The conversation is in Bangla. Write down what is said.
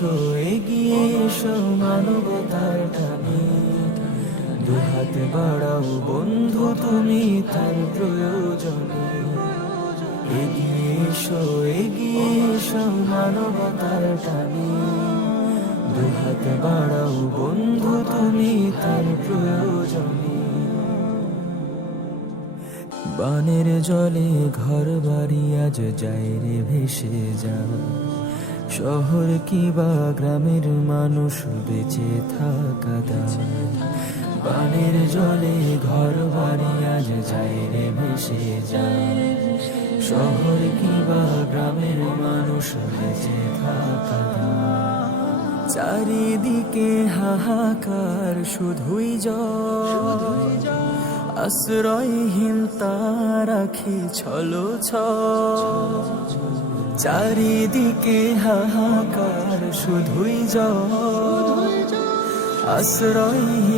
এসো এগিয়ে এসো মানবতার টানে, দুহাত বাড়াও বন্ধু তুমি তার প্রয়োজনে। এগিয়ে এসো মানবতার টানে, দুহাত বাড়াও বন্ধু তুমি তার প্রয়োজনে। বানের জলে ঘর বাড়ি আজ যায় রে ভেসে যা, শহর কিবা গ্রামের মানুষ বেঁচে থাকা দায়। বানের জলে ঘর বাড়ি আজ যায় রে ভেসে যা, শহর কিবা গ্রামের মানুষ বেঁচে থাকা দায়। চারিদিকে হাহাকার শুধুই জল, আশ্রয়হীন তার আখি ছলো ছল। চারিদিকে হাহাকার শুধুই জল, আশ্রয়হীন